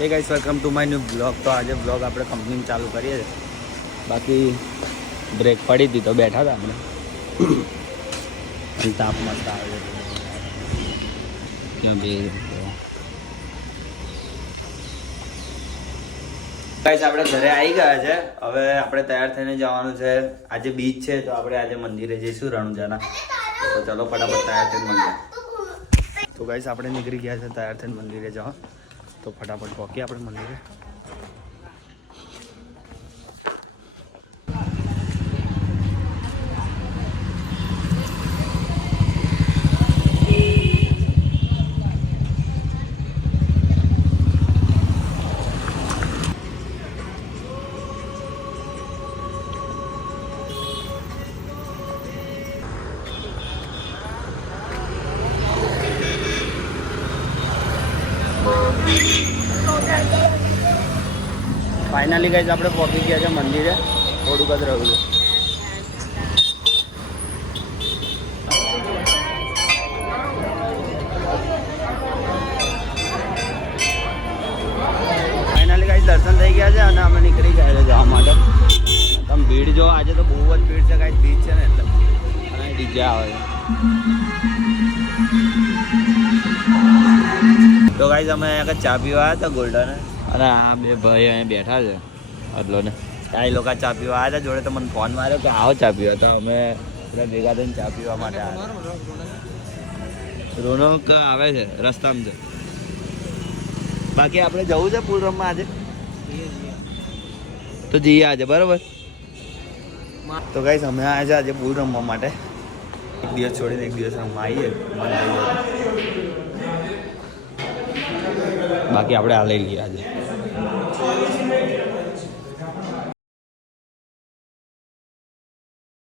હે guys welcome to my new blog. તો આજે બ્લોગ આપણે કંપની ચાલુ કરીએ છીએ. બાકી બ્રેક પડી હતી તો બેઠા હતા આપણે. તાપ મસ્ત આવે છે. ગાઈસ આપણે ઘરે આવી ગયા છે. હવે આપણે તૈયાર થઈને જવાનું છે. આજે બીચ છે તો આપણે આજે મંદિરે જઈશું રણુજાના. તો ચલો ફટાફટ તૈયાર થઈને મળીએ. તો ગાઈસ આપણે નીકળી ગયા છે તૈયાર થઈને મંદિરે જવા. તો ફટાફટ પહોંચીએ આપણે મંદિરે. ફાઇનલી ગાઈસ આપણે પહોંચી ગયા છે મંદિરે. થોડુંક જ રહ્યું છે. ફાઇનલી ગાઈસ દર્શન થઈ ગયા છે અને અમે નીકળી ગયા છે જવા માટે. તમે ભીડ જો, આજે તો બહુ જ ભીડ છે ગાઈસ. બીચ છે ને એટલે અને ડીજે આવે છે. તો ગાઈસ અમે અહીંયા ચા પીવા આવ્યા હતા ગોલ્ડન, અને આ બે ભાઈ અહીંયા બેઠા છે અદલો ને. આ લોકો ચા પીવા આવ્યા હતા જોડે, તો મને ફોન માર્યો કે આવો ચા પીવા. તો અમે બધા ભેગા થઈને ચા પીવા માટે આવ્યા. રોનક આવે છે રસ્તામાં છે. બાકી આપણે જવું છે પૂલ રમવા આજે, તો જઈએ આજે બરોબર. તો ગાઈસ અમે આવ્યા છે આજે પૂલ રમવા માટે. એક દિવસ છોડીને એક દિવસ રમવા આવીએ. બાકી આપણે આ લઈ લઈએ આજે.